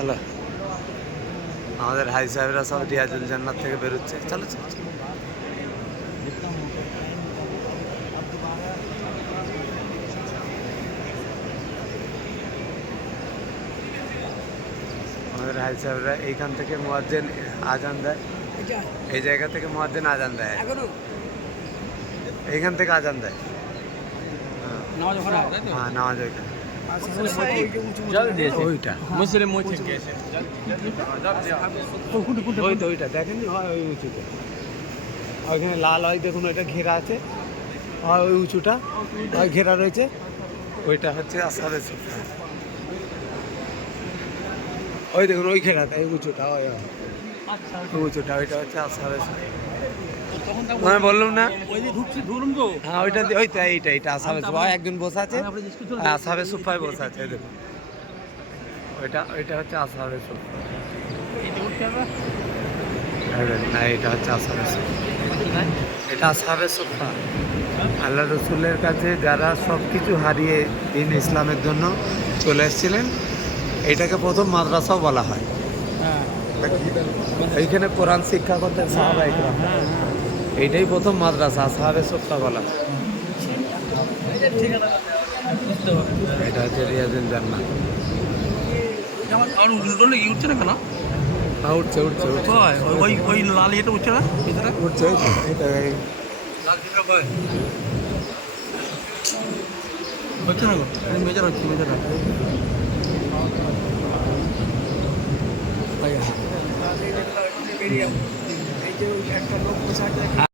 Hello, আমাদের high সাহেবরা সব রিয়াজুল জান্নাত থেকে বেরোচ্ছে। চলো চলো চলো। আমাদের হাই সাহেবরা এইখান থেকে মুয়াজ্জিন আজান দেয়, এই জায়গা থেকে মুয়াজ্জিন আজান দেয়, এইখান থেকে আজান দেয়। হ্যাঁ, নামাজ ওইখানে ওইটা মুসলিম ওইটা দেখেন হয় ওই উঁচুতে, ওইখানে লাল হয় দেখুন, ওইটা ঘেরা আছে, হয় ওই উঁচুটা হয় ঘেরা রয়েছে, ওইটা হচ্ছে আসহাবে সুফফা। ওই দেখুন ওই ঘেরাটা, এই উঁচুটা ওই উঁচুটা, ওইটা হচ্ছে আসহাবে সুফফা। আমি বললাম না, হ্যাঁ ওইটা ওইটা এইটা আসহাবে সুফফা। একজন বসে আছে, আসহাবে সুফফায় বসে আছে, দেখুন ওইটা হচ্ছে আসহাবে সুফফা। না, এটা হচ্ছে আসহাবে সুফফা, এটা আসহাবে সুফফা। আল্লাহ রসুলের কাছে যারা সব কিছু হারিয়ে দিন ইসলামের জন্য চলে এসেছিলেন, এটাকে প্রথম মাদ্রাসাও বলা হয়। এইখানে কোরআন শিক্ষা করতেন সাহাবা ইকরাম, এইটাই প্রথম মাদ্রাসা, আসহাবে সুফফা বলা হয়। এটা হচ্ছে রিয়াজুল জান্নাত। উঠছে না কেন? হ্যাঁ, উঠছে উঠছে উঠছে ওই লাল ইয়েটা উঠছে না, উঠছে, এটা হচ্ছে না, মেজার হচ্ছে মেজার।